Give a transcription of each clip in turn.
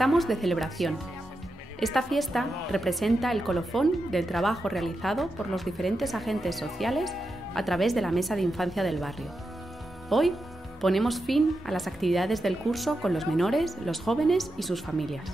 Estamos de celebración. Esta fiesta representa el colofón del trabajo realizado por los diferentes agentes sociales a través de la Mesa de Infancia del barrio. Hoy ponemos fin a las actividades del curso con los menores, los jóvenes y sus familias.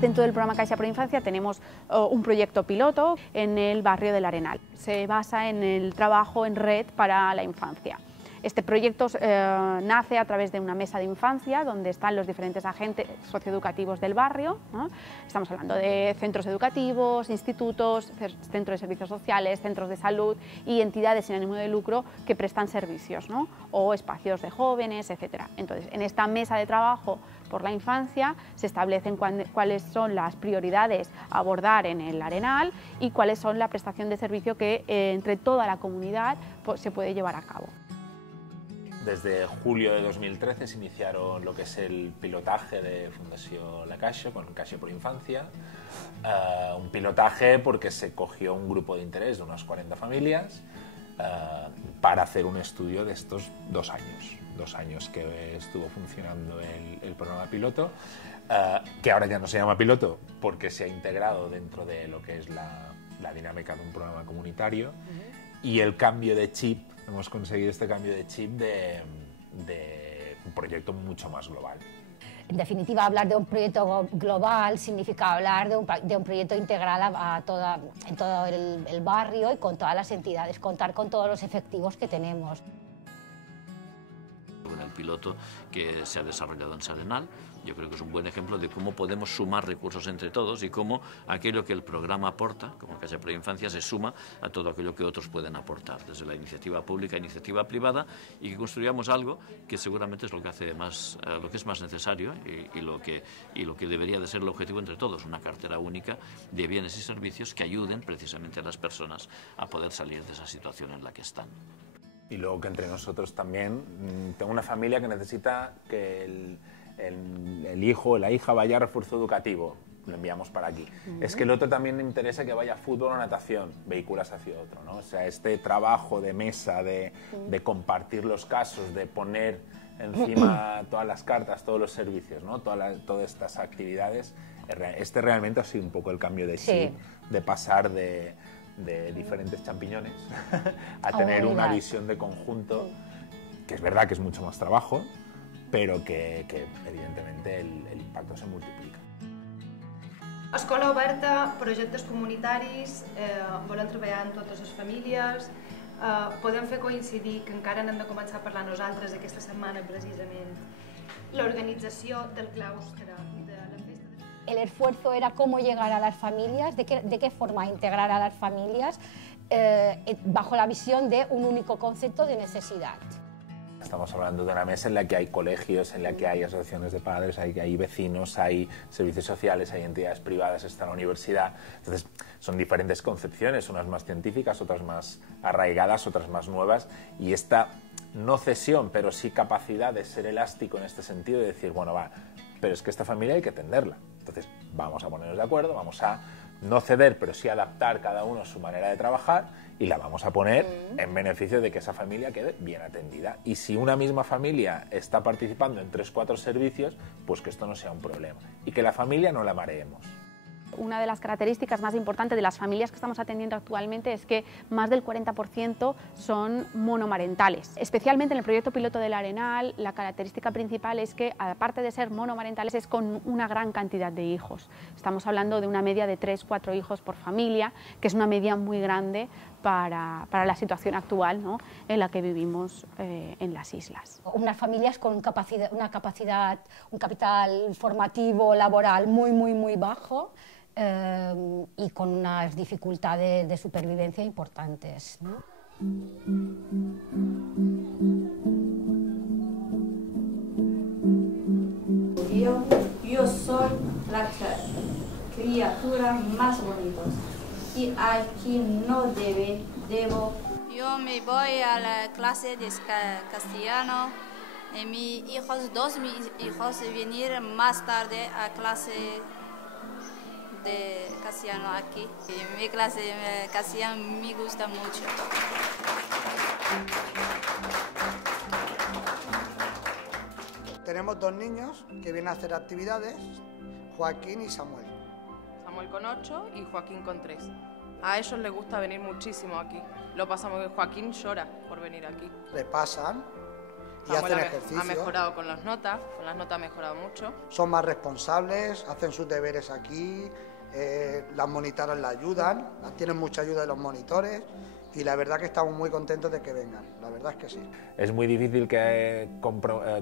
Dentro del programa Caixa Proinfancia tenemos un proyecto piloto en el barrio del Arenal. Se basa en el trabajo en red para la infancia. Este proyecto nace a través de una mesa de infancia donde están los diferentes agentes socioeducativos del barrio, ¿no? Estamos hablando de centros educativos, institutos, centros de servicios sociales, centros de salud y entidades sin ánimo de lucro que prestan servicios, ¿no? O espacios de jóvenes, etc. Entonces, en esta mesa de trabajo por la infancia se establecen cuáles son las prioridades a abordar en el Arenal y cuáles son la prestación de servicio que entre toda la comunidad se puede llevar a cabo. Desde julio de 2013 se iniciaron lo que es el pilotaje de Fundació La Caixa con Caixa Proinfancia. Un pilotaje porque se cogió un grupo de interés de unas 40 familias para hacer un estudio de estos 2 años. 2 años que estuvo funcionando el programa piloto, que ahora ya no se llama piloto porque se ha integrado dentro de lo que es la dinámica de un programa comunitario. Y el cambio de chip, hemos conseguido este cambio de chip de un proyecto mucho más global. En definitiva, hablar de un proyecto global significa hablar de un proyecto integral en todo el barrio y con todas las entidades, contar con todos los efectivos que tenemos. El piloto que se ha desarrollado en Arenal, yo creo que es un buen ejemplo de cómo podemos sumar recursos entre todos y cómo aquello que el programa aporta, como Caixa Proinfancia, se suma a todo aquello que otros pueden aportar, desde la iniciativa pública, iniciativa privada, y que construyamos algo que seguramente es lo que hace más, lo que es más necesario y lo que debería de ser el objetivo entre todos, una cartera única de bienes y servicios que ayuden precisamente a las personas a poder salir de esa situación en la que están. Y luego que entre nosotros también, tengo una familia que necesita que el hijo o la hija vaya a refuerzo educativo, lo enviamos para aquí. Es que el otro también le interesa que vaya a fútbol o natación, vehiculas hacia otro, ¿no? O sea, este trabajo de mesa, de compartir los casos, de poner encima todas las cartas, todos los servicios, ¿no? Todas estas actividades, este realmente ha sido un poco el cambio de chip, de pasar de diferentes champiñones a tener una visión de conjunto, que es verdad que es mucho más trabajo, pero que evidentemente el impacto se multiplica. Escola oberta, projectes comunitaris, volem treballar amb totes les famílies, podem fer coincidir que encara n'hem de començar a parlar nosaltres aquesta setmana precisament, l'organització del claustre, de la festa. El esfuerzo era cómo llegar a las familias, de qué forma integrar a las familias bajo la visión de un único concepto de necesidad. Estamos hablando de una mesa en la que hay colegios, en la que hay asociaciones de padres, hay vecinos, hay servicios sociales, hay entidades privadas, está la universidad. Entonces, son diferentes concepciones, unas más científicas, otras más arraigadas, otras más nuevas, y esta no cesión, pero sí capacidad de ser elástico en este sentido, de decir, bueno, va, pero es que esta familia hay que atenderla. Entonces, vamos a ponernos de acuerdo, vamos a no ceder, pero sí adaptar cada uno su manera de trabajar y la vamos a poner en beneficio de que esa familia quede bien atendida. Y si una misma familia está participando en 3 o 4 servicios, pues que esto no sea un problema y que la familia no la mareemos. Una de las características más importantes de las familias que estamos atendiendo actualmente es que más del 40% son monomarentales. Especialmente en el proyecto piloto del Arenal, la característica principal es que, aparte de ser monomarentales, es con una gran cantidad de hijos. Estamos hablando de una media de 3-4 hijos por familia, que es una media muy grande para la situación actual, ¿no?, en la que vivimos en las islas. Unas familias con un capital formativo, laboral muy bajo, y con unas dificultades de supervivencia importantes, ¿no? Yo soy la criatura más bonita. y aquí no debo. Yo me voy a la clase de castellano. Mis hijos venir más tarde a clase de castellano aquí. Mi clase de castellano me gusta mucho. Tenemos 2 niños que vienen a hacer actividades, Joaquín y Samuel. Samuel con 8 y Joaquín con 3. A ellos les gusta venir muchísimo aquí. Lo pasamos bien. Joaquín llora por venir aquí. Repasan y Samuel hacen ejercicio. Ha mejorado con las notas ha mejorado mucho. Son más responsables, hacen sus deberes aquí, las monitoras la ayudan, tienen mucha ayuda de los monitores y la verdad que estamos muy contentos de que vengan, la verdad es que sí. Es muy difícil que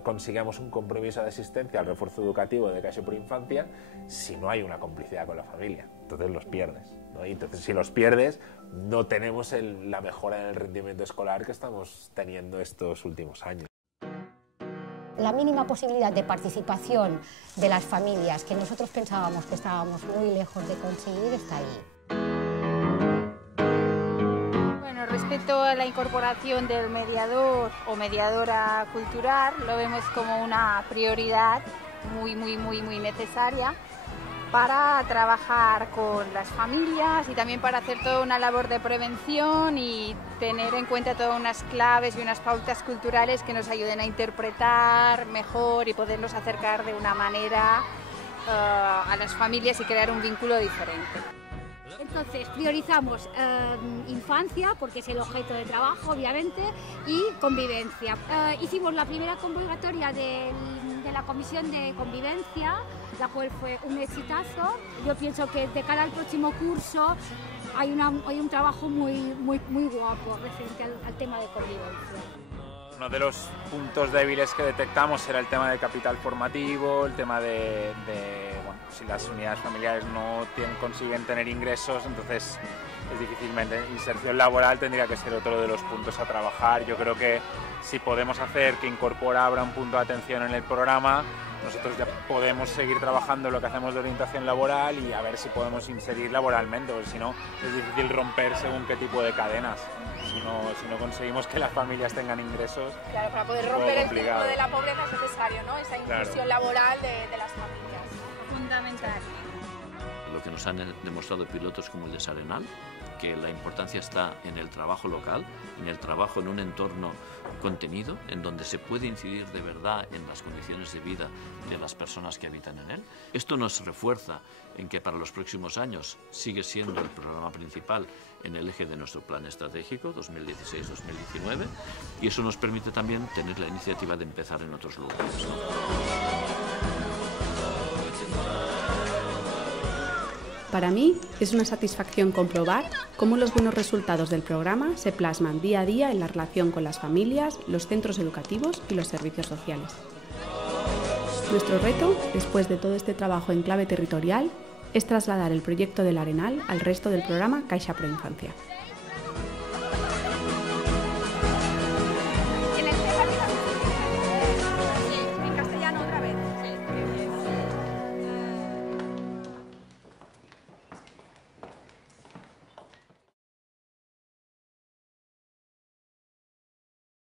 consigamos un compromiso de asistencia al refuerzo educativo de Caixa Proinfancia si no hay una complicidad con la familia, entonces los pierdes, ¿no? Y entonces si los pierdes no tenemos la mejora en el rendimiento escolar que estamos teniendo estos últimos años. La mínima posibilidad de participación de las familias que nosotros pensábamos que estábamos muy lejos de conseguir está ahí. Bueno, respecto a la incorporación del mediador o mediadora cultural, lo vemos como una prioridad muy necesaria para trabajar con las familias y también para hacer toda una labor de prevención y tener en cuenta todas unas claves y unas pautas culturales que nos ayuden a interpretar mejor y podernos acercar de una manera a las familias y crear un vínculo diferente. Entonces priorizamos infancia, porque es el objeto de trabajo obviamente, y convivencia. Hicimos la primera convocatoria de la comisión de convivencia, la cual fue un exitazo. Yo pienso que de cara al próximo curso hay un trabajo muy guapo referente al tema de convivencia. Uno de los puntos débiles que detectamos era el tema del capital formativo, el tema de bueno, si las unidades familiares no consiguen tener ingresos, entonces es difícilmente. Inserción laboral tendría que ser otro de los puntos a trabajar. Yo creo que si podemos hacer que Incorpora abra un punto de atención en el programa, nosotros ya podemos seguir trabajando lo que hacemos de orientación laboral y a ver si podemos inserir laboralmente, porque si no es difícil romper según qué tipo de cadenas. Si no conseguimos que las familias tengan ingresos, claro, para poder romper el círculo de la pobreza es necesario, ¿no? Esa inclusión laboral de las familias. Fundamental. Lo que nos han demostrado pilotos como el de Sarenal, que la importancia está en el trabajo local, en el trabajo en un entorno contenido, en donde se puede incidir de verdad en las condiciones de vida de las personas que habitan en él. Esto nos refuerza en que para los próximos años sigue siendo el programa principal en el eje de nuestro plan estratégico 2016-2019 y eso nos permite también tener la iniciativa de empezar en otros lugares, ¿no? Para mí es una satisfacción comprobar cómo los buenos resultados del programa se plasman día a día en la relación con las familias, los centros educativos y los servicios sociales. Nuestro reto, después de todo este trabajo en clave territorial, es trasladar el proyecto del Arenal al resto del programa Caixa Proinfancia.